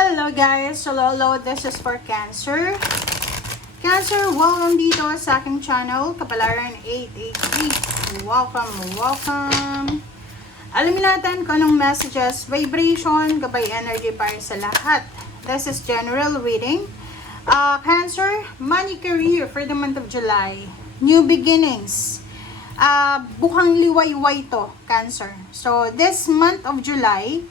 Hello guys! Hello, this is for Cancer. Cancer, welcome dito sa aking channel, Kapalaran 883. Welcome! Alamin natin kung anong messages, vibration, gabay energy para sa lahat. This is general reading. Cancer, money career for the month of July. New beginnings. Bukhang liwayway to, Cancer. So, this month of July,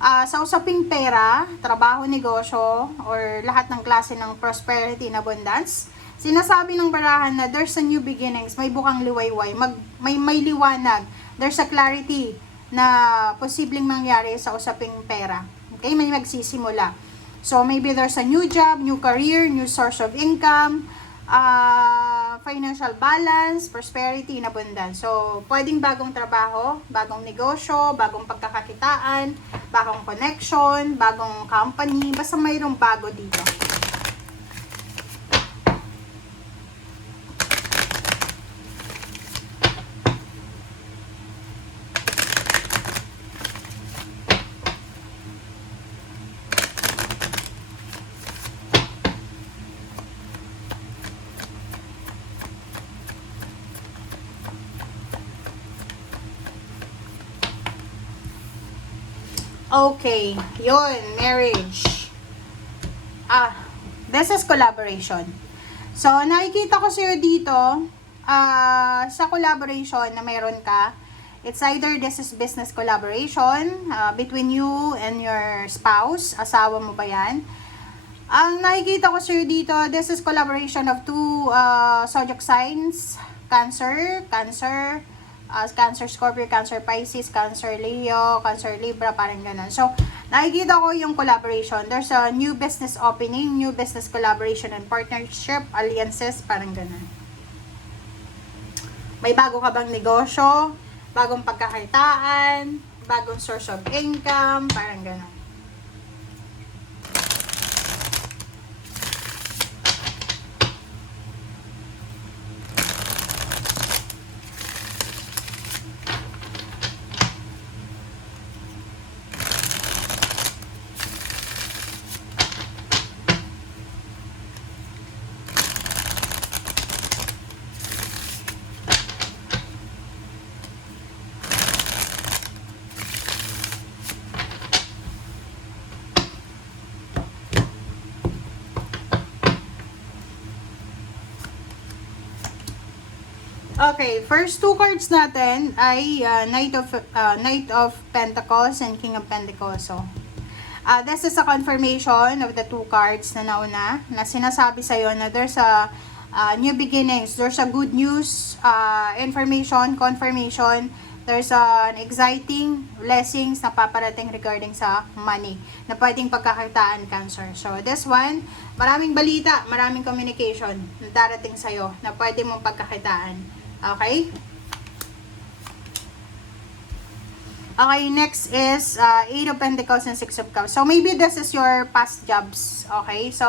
sa usaping pera, trabaho, negosyo, or lahat ng klase ng prosperity and abundance, sinasabi ng barahan na there's a new beginnings, may bukang liwayway, may liwanag, there's a clarity na posibleng mangyari sa usaping pera. Okay, may magsisimula. So, maybe there's a new job, new career, new source of income, financial balance, prosperity, and abundance. So, pwedeng bagong trabaho, bagong negosyo, bagong pagkakakitaan, bagong connection, bagong company, basta mayroong bago dito. Okay, yun, marriage. This is collaboration. So, nakikita ko sa'yo dito, sa collaboration na mayroon ka, it's either this is business collaboration between you and your spouse, asawa mo ba yan? Ang nakikita ko sa'yo dito, this is collaboration of two zodiac signs, Cancer, Cancer Scorpio, Cancer Pisces, Cancer Leo, Cancer Libra, parang ganun. So, nakikita ko yung collaboration. There's a new business opening, new business collaboration and partnership, alliances, parang ganun. May bago ka bang negosyo, bagong pagkakakitaan, bagong source of income, parang ganun. Okay, first two cards natin ay Knight of Pentacles and King of Pentacles. So, this is a confirmation of the two cards na nauna na sinasabi sa'yo na there's a new beginnings, there's a good news, information, confirmation, there's an exciting blessings na paparating regarding sa money na pwedeng pagkakakitaan, Cancer. So, this one, maraming balita, maraming communication na darating sa'yo na pwede mong pagkakitaan. Okay? Okay, next is Eight of Pentacles and Six of Cups. So, maybe this is your past jobs. Okay? So,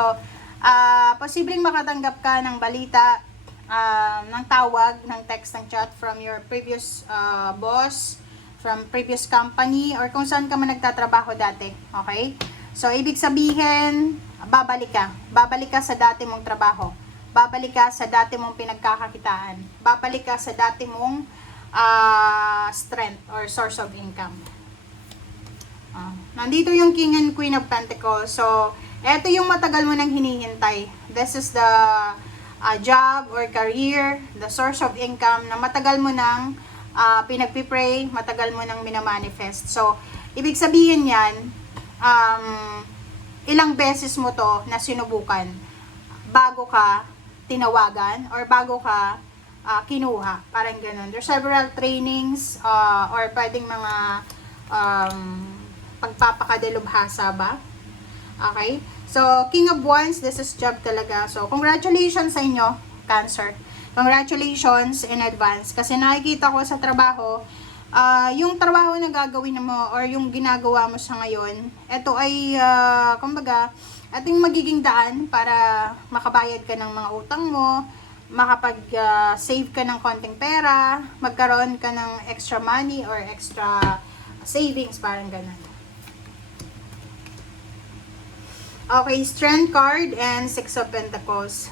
posibleng makatanggap ka ng balita, ng tawag, ng text, ng chat from your previous boss, from previous company, or kung saan ka man nagtatrabaho dati. Okay? So, ibig sabihin, babalik ka. Babalik ka sa dati mong trabaho. Babalik ka sa dati mong pinagkakakitaan. Babalik ka sa dati mong strength or source of income. Nandito yung King and Queen of Pentacles. So, eto yung matagal mo nang hinihintay. This is the job or career, the source of income na matagal mo nang pinagpipray, matagal mo nang minamanifest. So, ibig sabihin yan, ilang beses mo to na sinubukan bago ka tinawagan or bago ka kinuha, parang ganun. There's several trainings or pwedeng mga pagpapakadalubhasa ba? Okay? So, King of Wands, this is job talaga. So, congratulations sa inyo, Cancer. Congratulations in advance. Kasi nakikita ko sa trabaho, yung trabaho na gagawin mo or yung ginagawa mo sa ngayon, ito ay, kumbaga, ating magiging daan para makabayad ka ng mga utang mo, makapag-save ka ng konting pera, magkaroon ka ng extra money or extra savings, parang ganun. Okay, Strength card and Six of Pentacles.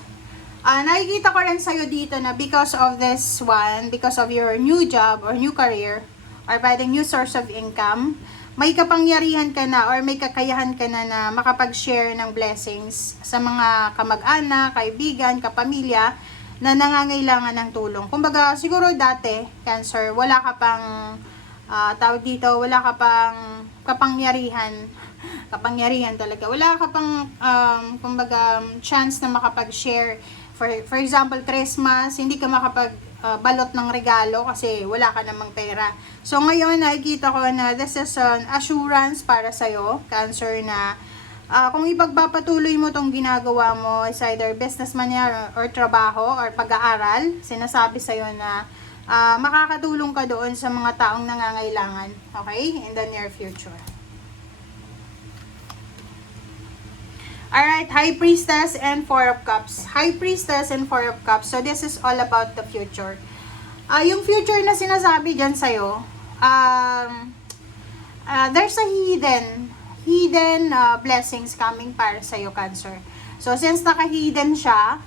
Nakikita ko rin sa'yo dito na because of this one, because of your new job or new career, or pwedeng new source of income, may kapangyarihan ka na or may kakayahan ka na makapag-share ng blessings sa mga kamag-anak, kaibigan, kapamilya na nangangailangan ng tulong. Kumbaga, siguro dati, Cancer, wala ka pang, tawag dito, wala ka pang kapangyarihan talaga. Wala ka pang, kumbaga, chance na makapag-share. For example, Christmas, hindi ka balot ng regalo kasi wala ka namang pera. So, ngayon, nakikita ko na this is an assurance para sa'yo, Cancer, na kung ipagpapatuloy mo tong ginagawa mo, is either business man yan or trabaho or pag-aaral, sinasabi sa'yo na makakatulong ka doon sa mga taong nangangailangan, okay, in the near future. Alright, High Priestess and Four of Cups. High Priestess and Four of Cups. So, this is all about the future. Yung future na sinasabi dyan sa'yo, there's a hidden blessings coming para sa'yo, Cancer. So, since naka-hidden siya,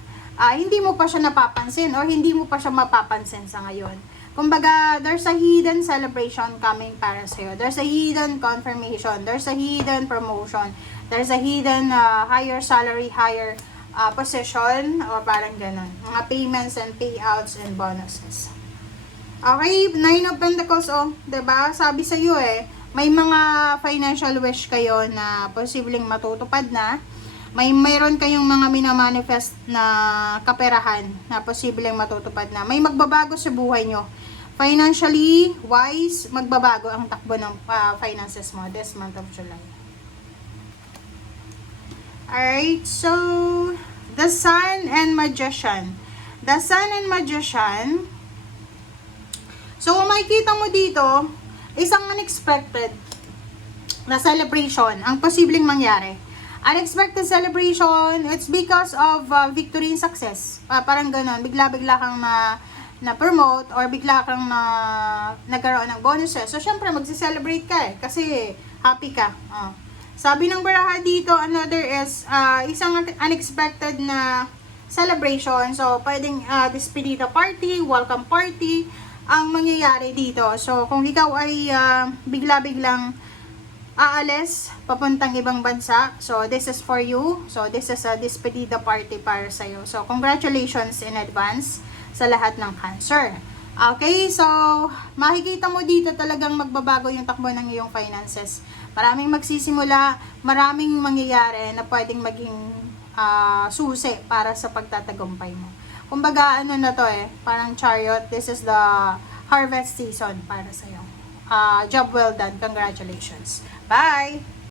hindi mo pa siya napapansin or hindi mo pa siya mapapansin sa ngayon. Kumbaga, there's a hidden celebration coming para sa'yo. There's a hidden confirmation. There's a hidden promotion. There's a hidden higher salary, higher position, or parang ganun. Mga payments and payouts and bonuses. Okay, Nine of Pentacles, diba? Sabi sa iyo may mga financial wish kayo na posibleng matutupad na. Mayroon kayong mga minamanifest na kaperahan na posibleng matutupad na. May magbabago sa buhay nyo. Financially wise, magbabago ang takbo ng finances mo this month of July. Alright, so, the Sun and Magician. The Sun and Magician. So, kung makikita mo dito, isang unexpected na celebration ang posibleng mangyari. Unexpected celebration, it's because of victory and success. Parang ganun, bigla-bigla kang na-promote or bigla kang nagkaroon ng bonuses. So, syempre, magsi-celebrate ka kasi happy ka. Sabi ng baraha dito, another is isang unexpected na celebration. So, pwedeng despedida party, welcome party, ang mangyayari dito. So, kung ikaw ay bigla-biglang aalis, papuntang ibang bansa, so this is for you. So, this is a despedida party para sa'yo. So, congratulations in advance sa lahat ng Cancer. Okay, so, makikita mo dito talagang magbabago yung takbo ng iyong finances. Maraming magsisimula, maraming mangyayari na pwedeng maging susi para sa pagtatagumpay mo. Kumbaga, ano na to parang Chariot, this is the harvest season para sa'yo. Job well done, congratulations. Bye!